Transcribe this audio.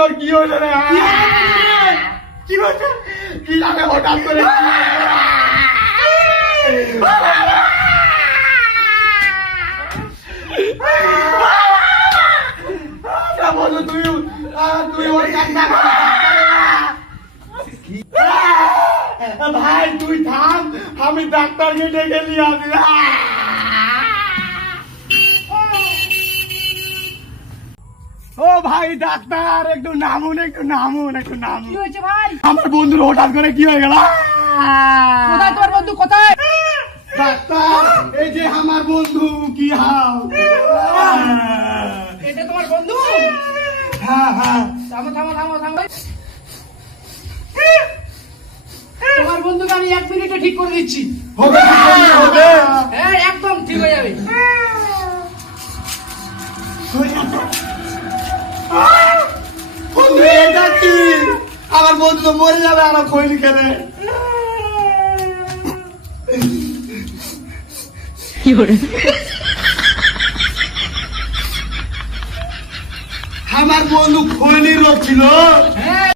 তোর কি হলো রে? কি হয়েছে? কি জানে হঠাৎ করে বলো তুই ওর কান্না ভাই তুই থাম, আমি ডাক্তারকে ডেকে নিয়ে আসি। ও ভাই ডাক্তার, একটু নামুন, একটু নামুন, একটু নামুন। কি হয়েছে ভাই? আমার বন্ধুর হঠাৎ করে কি হয়ে গেল? কোথায় তোমার বন্ধু, কোথায়? ডাক্তার, এই যে আমার বন্ধু, কি হাল? এটা তোমার বন্ধু? হ্যাঁ হ্যাঁ। থামো থামো থামো থামো। তোমার বন্ধুকে আমি 1 মিনিটে ঠিক করে দিচ্ছি। হবে হবে। হ্যাঁ একদম ঠিক হয়ে যাবে। বন্ধু এটা কি? আমার বন্ধু তো মরে যাবে আমার খৈনি খেলে। আমার বন্ধু খৈনি রোগ ছিল। হ্যাঁ